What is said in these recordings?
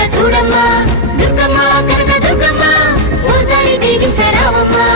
చల్లంగా చూడమ్మా దుర్గమ్మ కనక దుర్గమ్మ ఓసారి దీవించరావమ్మా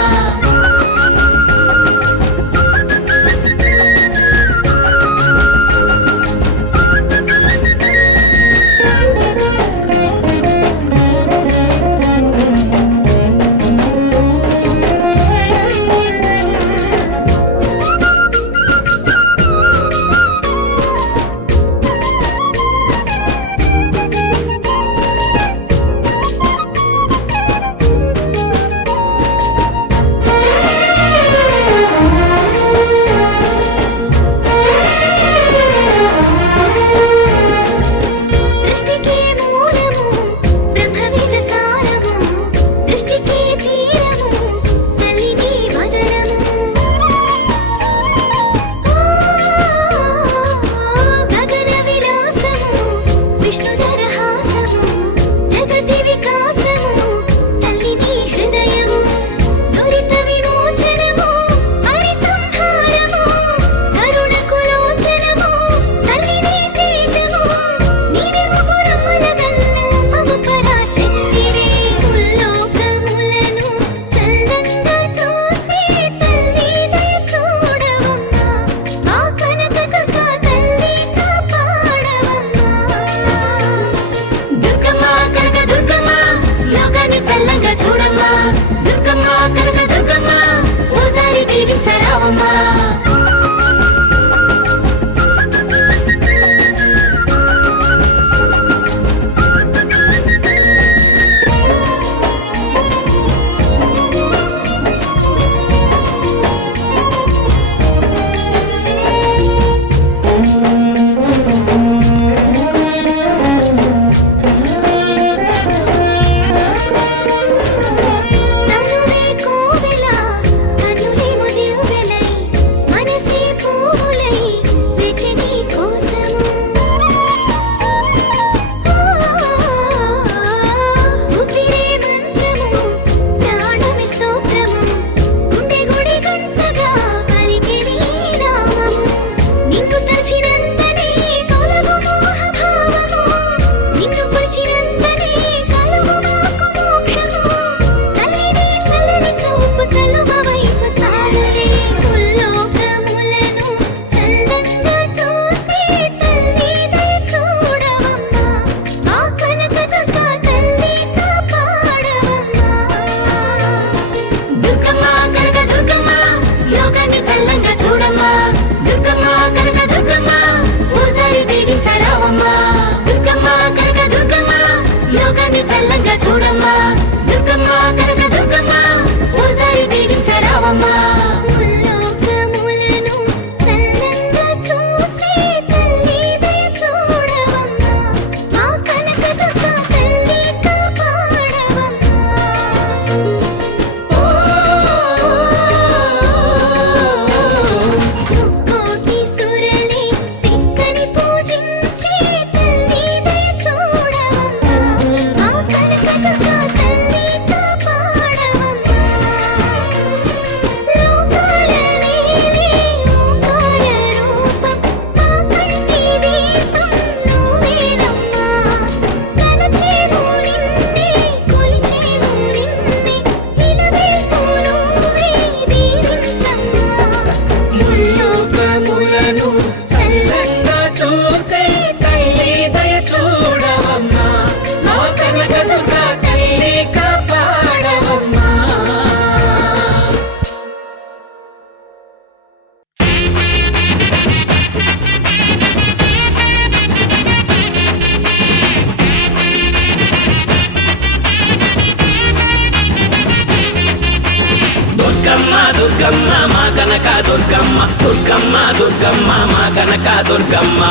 దుర్గమ్మ మా కనక దుర్గమ్మ దుర్గమ్మ దుర్గమ్మ మా కనక దుర్గమ్మ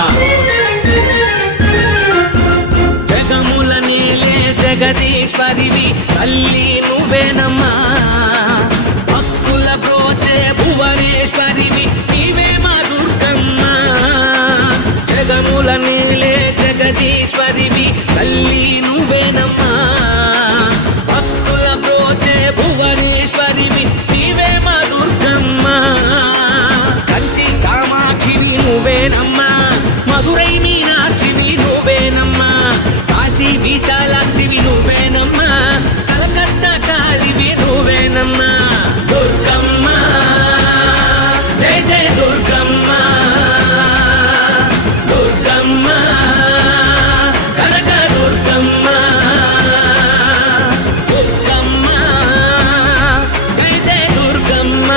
జగముల నీలే జగదీశ్వరివి తల్లి నువ్వేనమ్మా భక్తుల బ్రోచే భువనేశ్వరివి నీవే మా దుర్గమ్మ జగముల నీలే జగదీశ్వరివి తల్లి నువ్వేనమ్మా భక్తుల బ్రోచే భువనేశ్వరివి నీవే మా దుర్గమ్మ కంచి కామాక్షివి నువ్వేనమ్మా మధురై మీనాక్షివి నువ్వేనమ్మా కాశీ కాశీ విశాలాక్షివి నువ్వేనమ్మా, కలకత్తా కాళివి నువ్వేనమ్మా. దుర్గమ్మ జై జయ దుర్గమ్మ, దుర్గమ్మ కనక దుర్గమ్మ, దుర్గమ్మ జై జయ దుర్గమ్మ,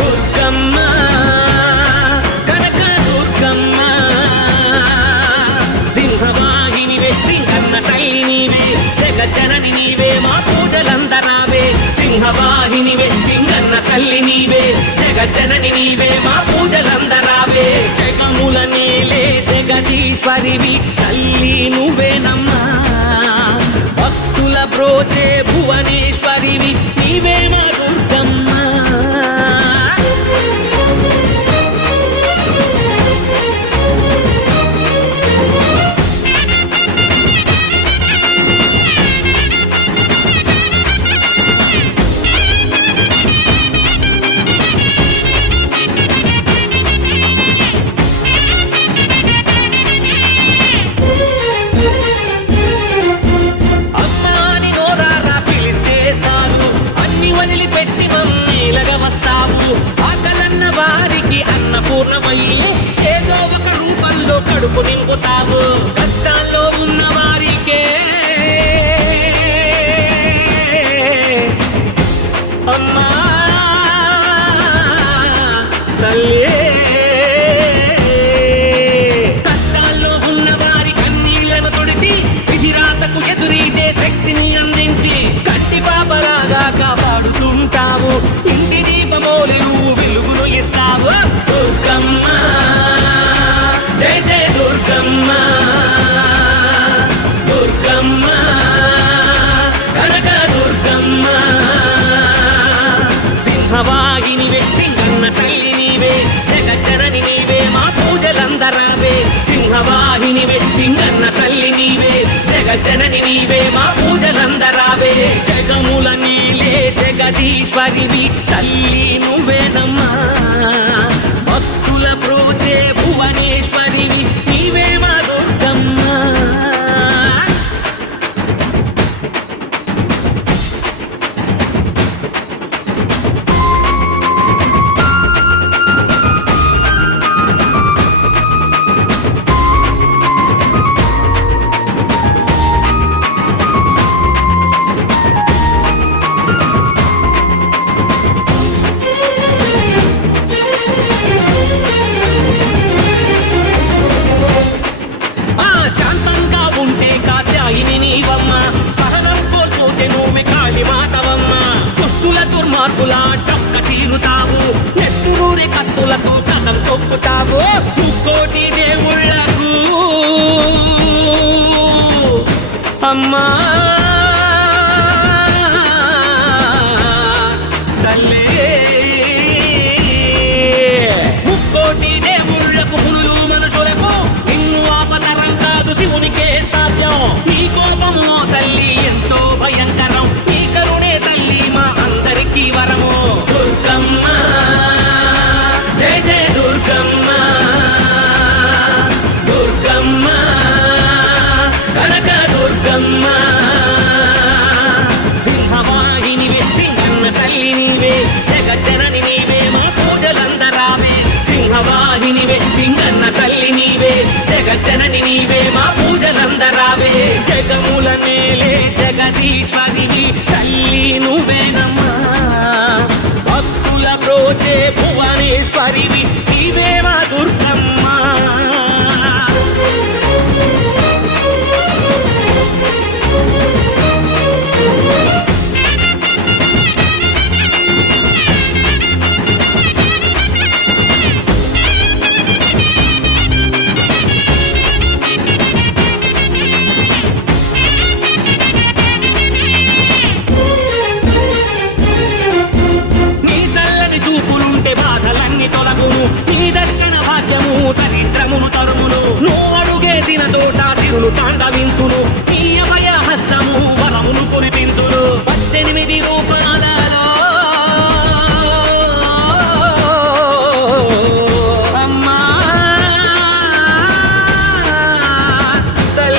దుర్గమ్మ కనక దుర్గమ్మ. సింహవాహినివే సింగన్న తల్లి నీవే, జగజ్జనని నీవే మా పూజలందరావే. సింహవాహినివే సింగన్న తల్లి నీవే, జగజ్జనని నీవే మా పూజలందరావే. జగముల నేలే జగదీశ్వరివి తల్లి నువ్వేనమ్మా, భక్తుల బ్రోచే భువనేశ్వరివి నీవే మా దుర్గమ్మ. వదిలిపెట్టి మమ్మీలగా వస్తావు, ఆకలన్న వారికి అన్నపూర్ణమయ్యి ఏదో ఒక రూపంలో కడుపు నింపుతావు. కష్టాల్లో ఉన్న వారికే అమ్మా తల్లే, కష్టాల్లో ఉన్న వారి కన్నీళ్లను తుడిచి విధిరాతకు ఎదురీతే శక్తిని అందించి కట్టి పాపలాగా కాపాడుతుంటావు. ఇంటి దీపమోలి నువ్వు వెలుగును ఇస్తావు. దుర్గమ్మ జై జయ దుర్గమ్మ, దుర్గమ్మ కనక దుర్గమ్మ. సింహవాహినివే సింగన్న తల్లి నీవే, జగజ్జనని నీవే మా పూజలందరావే. సింహవాహినివే సింగన్న తల్లి నీవే, జగజ్జనని నీవే మా పూజలందరావే. జగముల నీలే జగదీశ్వరివి తల్లి నువ్వేనమ్మా, భక్తుల ప్రోచే భువనేశ్వరివి నీవే మా దుర్గమ్మ. శాంతంగా ఉంటే కాత్యాయిని నీవమ్మ, సహనం కోల్పోతే నువ్వే కాళీ మాతవమ్మ. దుష్టుల దుర్మార్గుల డొక్క చీరుతావు, నెత్తురూరి కత్తులతో కథం తొక్కుతావు. ముక్కోటి దేవుళ్లకు అమ్మా తల్లే, ముక్కోటి దేవుళ్లకు పురులు మనుషులకు నిన్ను ఆపతరం కాదు శివునికే సాధ్యం. నీ కోపము తల్లి ఎంతో భయంకరం, నీ కరుణే తల్లి మా అందరికీ వరము. దుర్గమ్మ జై జయ దుర్గమ్మ, దుర్గమ్మ కనక దుర్గమ్మ. సింహవాహినివే సింగన్న తల్లి నీవే, జగజ్జనని నీవే మా పూజలందరావే. సింహవాహినివే సింగన్న తల్లి నీవే, జగజ్జనని నీవే మా పూజలందరావే. జగముల నేలే జగదీశ్వరివి తల్లి నువ్వేనమ్మా, భక్తుల బ్రోచే భువనేశ్వరివి నీవే మా దుర్గమ్మ. శక్తులు తాండవించును, నీ అభయ హస్తము వరమును కురిపించును. 18 రూపాలలో అమ్మా తల్లి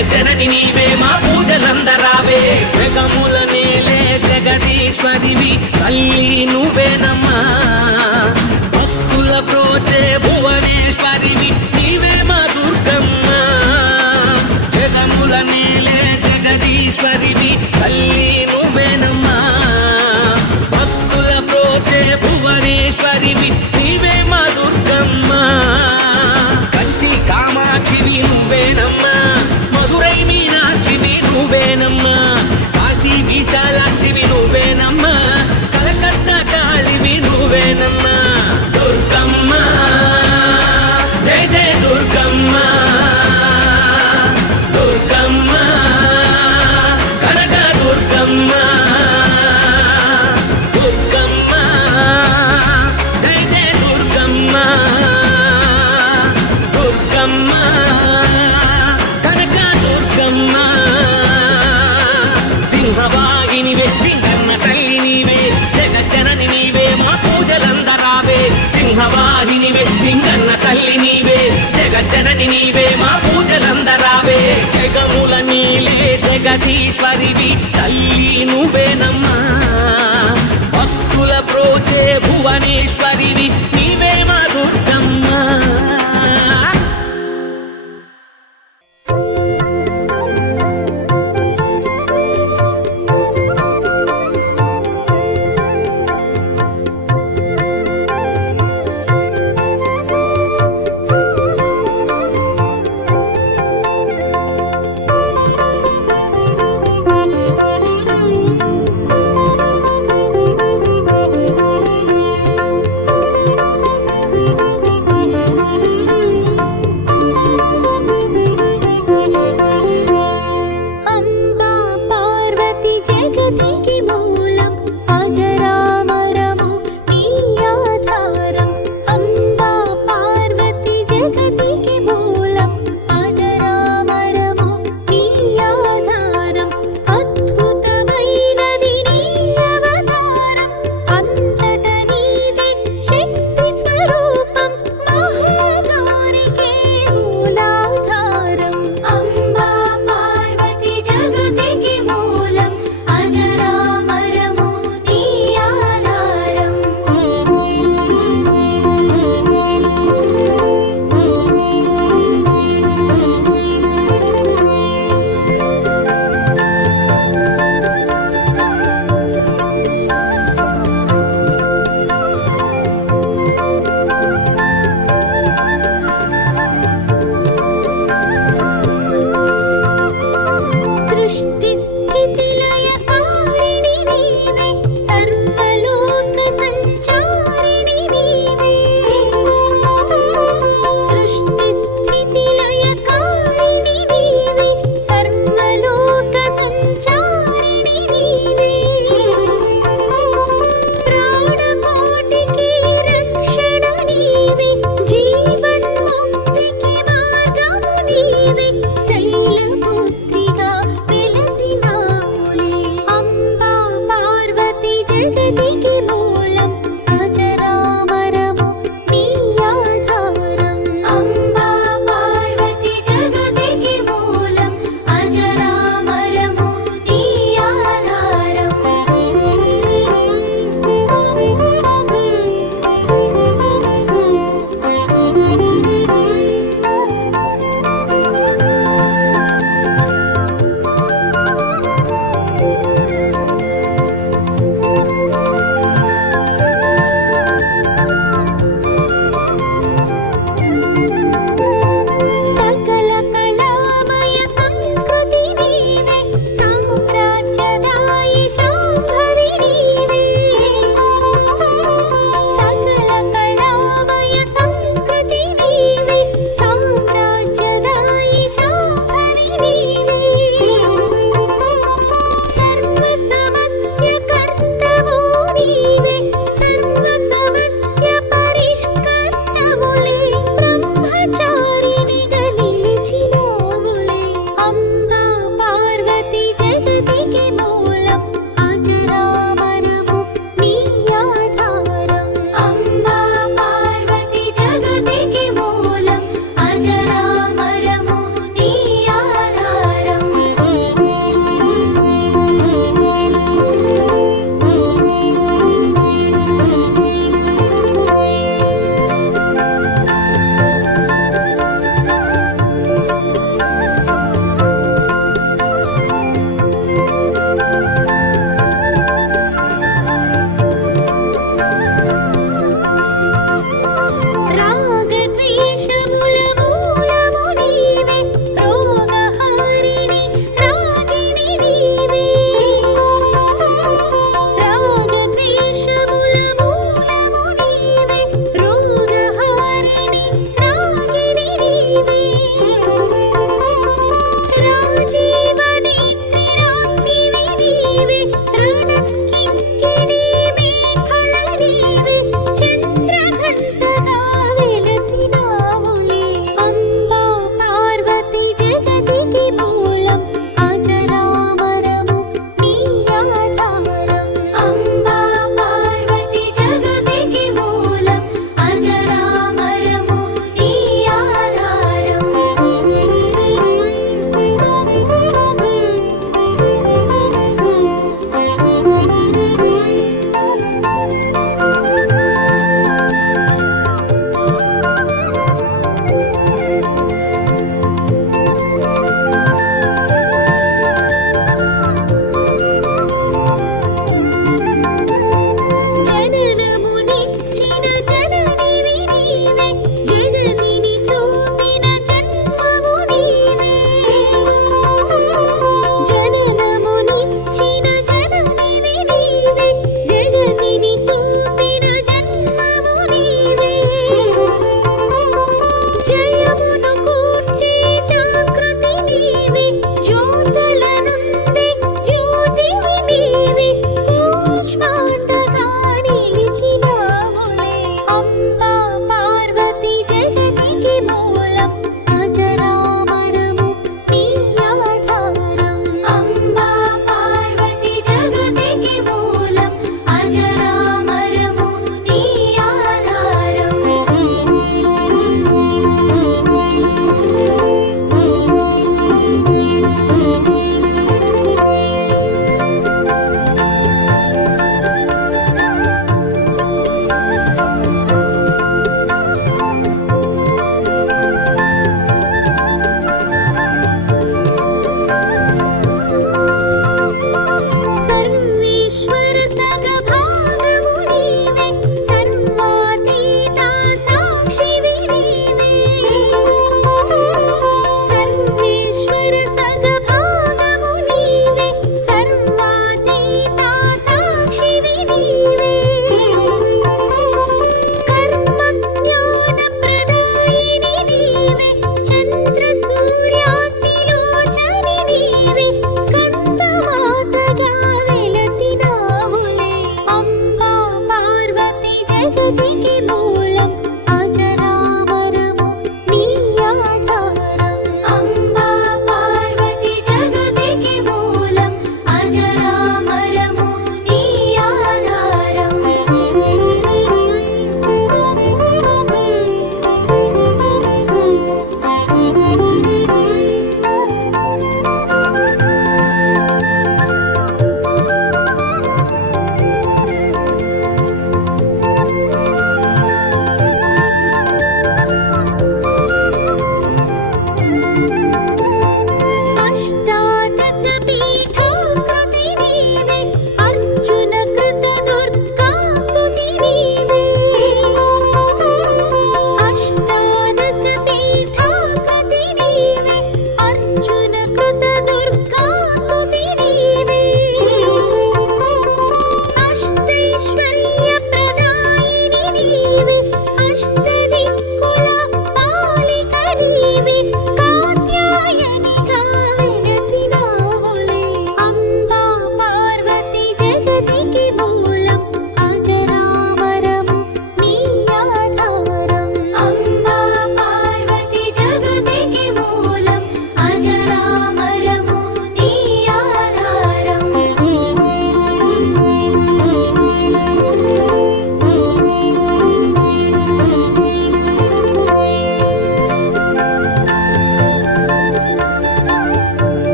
జగజ్జనని నీవే మా పూజలందరావే జగముల నేలే జగదీశ్వరివి తల్లి నువ్వేనమ్మా భక్తుల ప్రోచే భువనేశ్వరివి నీవే మా దుర్గమ్మ జగముల నేలే జగదీశ్వరివి తల్లి నువ్వేనమ్మా భక్తుల ప్రోచే భువనేశ్వరివి నీవే మా దుర్గమ్మ కంచి కామాక్షివి నువ్వేనమ్మా మధురై మీనాక్షివి నువ్వేనమ్మా కాశీ విశాలాక్షివి నువ్వేనమ్మా కలకత్తా కాళివి నువ్వేనమ్మా దుర్గమ్మ జయ జయ దుర్గమ్మ దుర్గమ్మ కనక దుర్గమ్మ దుర్గమ్మ జయ జయ దుర్గమ్మ దుర్గమ్మ కనక దుర్గమ్మ సింహవాహినివే సింగన్న తల్లి నీవే జగజ్జనని నీవే మా పూజలందరావే సింహవాహినివే సింగన్న తల్లి నీవే జగజ్జనని నీవే మా పూజలందరావే జగముల నీలే జగదీశ్వరివి తల్లి నువ్వేనమ్మా భక్తుల ప్రోచే భువనేశ్వరివి